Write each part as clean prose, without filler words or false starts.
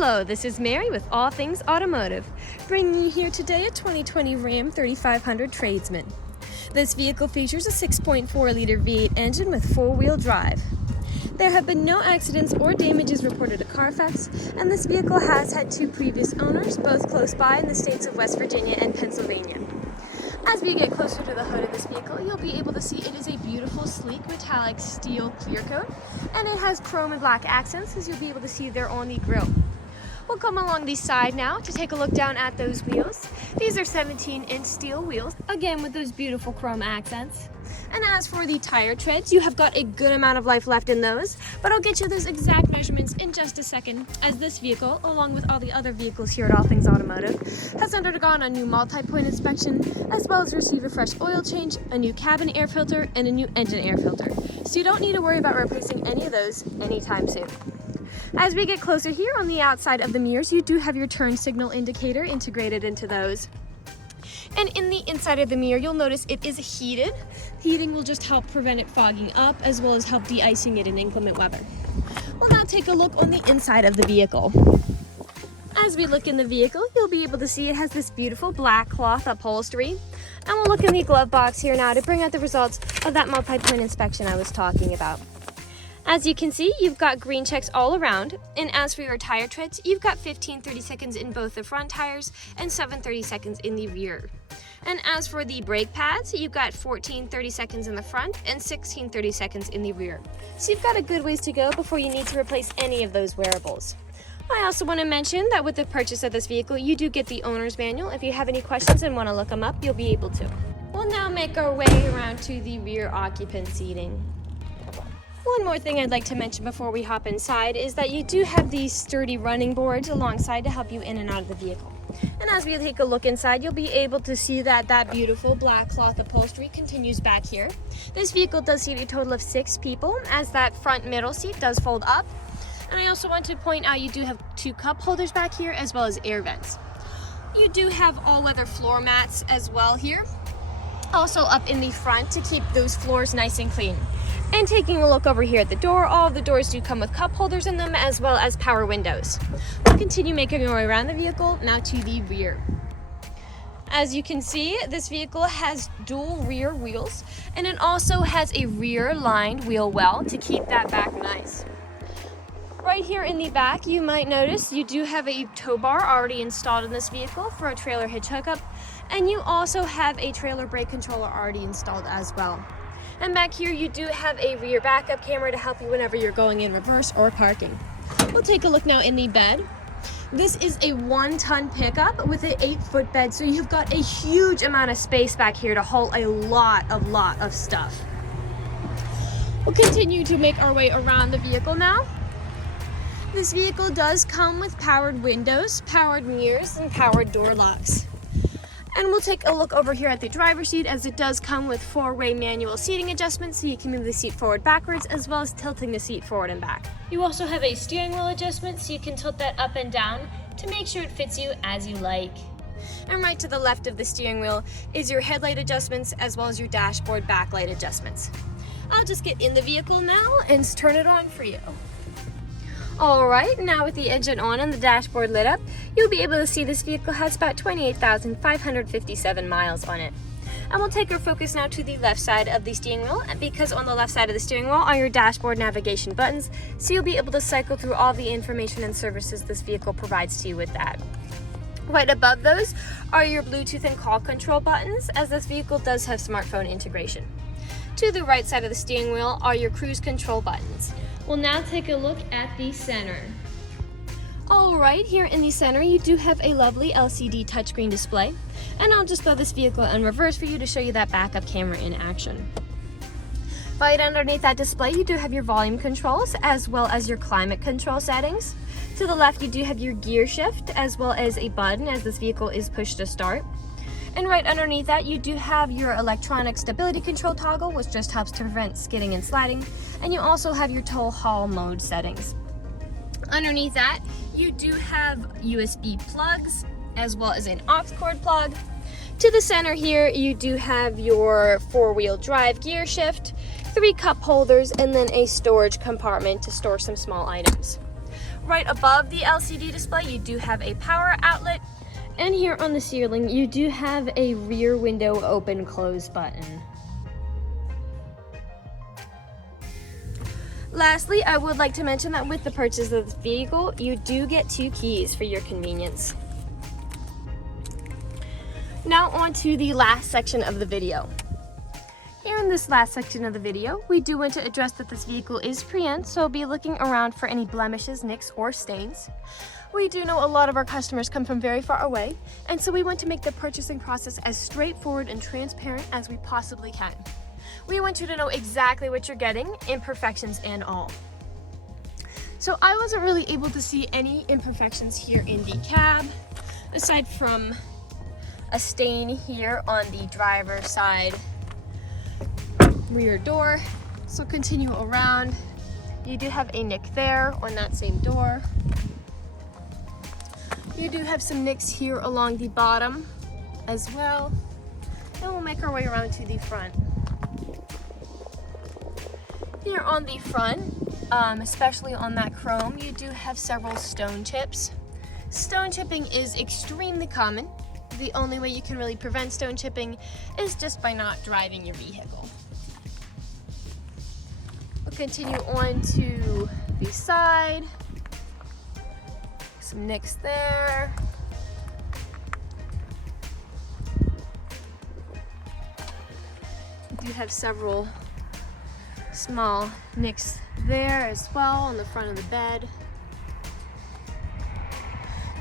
Hello, this is Mary with All Things Automotive, bringing you here today a 2020 Ram 3500 Tradesman. This vehicle features a 6.4-liter V8 engine with four-wheel drive. There have been no accidents or damages reported to CARFAX, and this vehicle has had two previous owners, both close by in the states of West Virginia and Pennsylvania. As we get closer to the hood of this vehicle, you'll be able to see it is a beautiful, sleek, metallic steel clear coat, and it has chrome and black accents, as you'll be able to see there on the grille. We'll come along the side now to take a look down at those wheels. These are 17-inch steel wheels, again with those beautiful chrome accents. And as for the tire treads, you have got a good amount of life left in those, but I'll get you those exact measurements in just a second, as this vehicle, along with all the other vehicles here at All Things Automotive, has undergone a new multi-point inspection, as well as received a fresh oil change, a new cabin air filter, and a new engine air filter. So you don't need to worry about replacing any of those anytime soon. As we get closer here on the outside of the mirrors, you do have your turn signal indicator integrated into those. And in the inside of the mirror, you'll notice it is heated. Heating will just help prevent it fogging up, as well as help de-icing it in inclement weather. We'll now take a look on the inside of the vehicle. As we look in the vehicle, you'll be able to see it has this beautiful black cloth upholstery. And we'll look in the glove box here now to bring out the results of that multi-point inspection I was talking about. As you can see, you've got green checks all around, and as for your tire treads, you've got 15 30-seconds in both the front tires and 7 30-seconds in the rear. And as for the brake pads, you've got 14 30-seconds in the front and 16 30-seconds in the rear. So you've got a good ways to go before you need to replace any of those wearables. I also want to mention that with the purchase of this vehicle, you do get the owner's manual. If you have any questions and want to look them up, you'll be able to. We'll now make our way around to the rear occupant seating. One more thing I'd like to mention before we hop inside is that you do have these sturdy running boards alongside to help you in and out of the vehicle. And as we take a look inside, you'll be able to see that that beautiful black cloth upholstery continues back here. This vehicle does seat a total of 6 people, as that front middle seat does fold up. And I also want to point out you do have 2 cup holders back here, as well as air vents. You do have all-weather floor mats as well here, also up in the front to keep those floors nice and clean. And taking a look over here at the door, all of the doors do come with cup holders in them, as well as power windows. We'll continue making our way around the vehicle, now to the rear. As you can see, this vehicle has dual rear wheels, and it also has a rear lined wheel well to keep that back nice. Right here in the back, you might notice you do have a tow bar already installed in this vehicle for a trailer hitch hookup, and you also have a trailer brake controller already installed as well. And back here you do have a rear backup camera to help you whenever you're going in reverse or parking. We'll take a look now in the bed. This is a 1-ton pickup with an 8-foot bed, so you've got a huge amount of space back here to hold a lot of stuff. We'll continue to make our way around the vehicle now. This vehicle does come with powered windows, powered mirrors, and powered door locks. And we'll take a look over here at the driver's seat, as it does come with 4-way manual seating adjustments, so you can move the seat forward backwards, as well as tilting the seat forward and back. You also have a steering wheel adjustment, so you can tilt that up and down to make sure it fits you as you like. And right to the left of the steering wheel is your headlight adjustments, as well as your dashboard backlight adjustments. I'll just get in the vehicle now and turn it on for you. Alright, now with the engine on and the dashboard lit up, you'll be able to see this vehicle has about 28,557 miles on it. And we'll take our focus now to the left side of the steering wheel, because on the left side of the steering wheel are your dashboard navigation buttons, so you'll be able to cycle through all the information and services this vehicle provides to you with that. Right above those are your Bluetooth and call control buttons, as this vehicle does have smartphone integration. To the right side of the steering wheel are your cruise control buttons. We'll now take a look at the center. Alright, here in the center you do have a lovely LCD touchscreen display, and I'll just throw this vehicle in reverse for you to show you that backup camera in action. Right underneath that display you do have your volume controls, as well as your climate control settings. To the left you do have your gear shift, as well as a button as this vehicle is push to start. And right underneath that, you do have your electronic stability control toggle, which just helps to prevent skidding and sliding. And you also have your tow haul mode settings. Underneath that, you do have USB plugs, as well as an aux cord plug. To the center here, you do have your 4-wheel drive gear shift, 3 cup holders, and then a storage compartment to store some small items. Right above the LCD display, you do have a power outlet. And here on the ceiling, you do have a rear window open close button. Lastly, I would like to mention that with the purchase of this vehicle, you do get 2 keys for your convenience. Now on to the last section of the video. Here in this last section of the video, we do want to address that this vehicle is pre-owned, so be looking around for any blemishes, nicks, or stains. We do know a lot of our customers come from very far away, and so we want to make the purchasing process as straightforward and transparent as we possibly can. We want you to know exactly what you're getting, imperfections and all. So I wasn't really able to see any imperfections here in the cab, aside from a stain here on the driver's side rear door. So continue around. You do have a nick there on that same door. You do have some nicks here along the bottom as well. And we'll make our way around to the front. Here on the front, especially on that chrome, you do have several stone chips. Stone chipping is extremely common. The only way you can really prevent stone chipping is just by not driving your vehicle. We'll continue on to the side. Some nicks there. You do have several small nicks there as well on the front of the bed.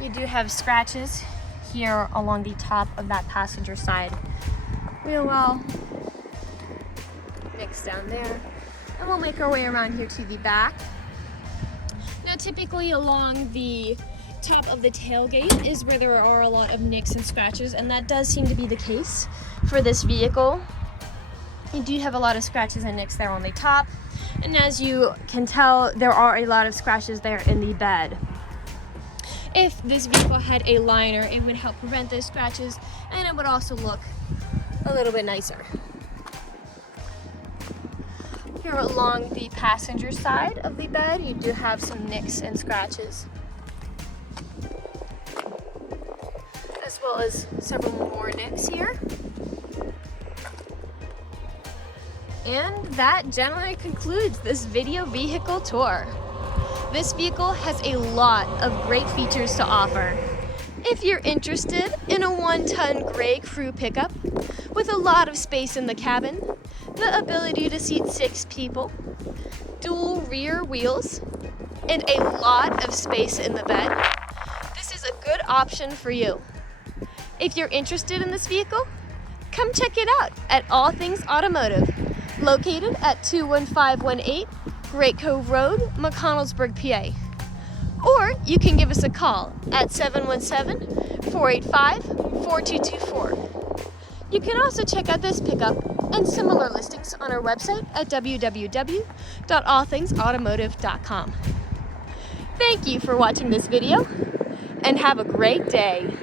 You do have scratches here along the top of that passenger side wheel well. Nicks down there. And we'll make our way around here to the back. Now typically along the top of the tailgate is where there are a lot of nicks and scratches, and that does seem to be the case for this vehicle. You do have a lot of scratches and nicks there on the top, and as you can tell, there are a lot of scratches there in the bed. If this vehicle had a liner, it would help prevent those scratches, and it would also look a little bit nicer. Here along the passenger side of the bed, you do have some nicks and scratches, as well as several more nicks here. And that generally concludes this video vehicle tour. This vehicle has a lot of great features to offer. If you're interested in a 1-ton gray crew pickup with a lot of space in the cabin, the ability to seat 6 people, dual rear wheels, and a lot of space in the bed, this is a good option for you. If you're interested in this vehicle, come check it out at All Things Automotive, located at 21518 Great Cove Road, McConnellsburg, PA. Or you can give us a call at 717-485-4224. You can also check out this pickup and similar listings on our website at www.allthingsautomotive.com. Thank you for watching this video, and have a great day.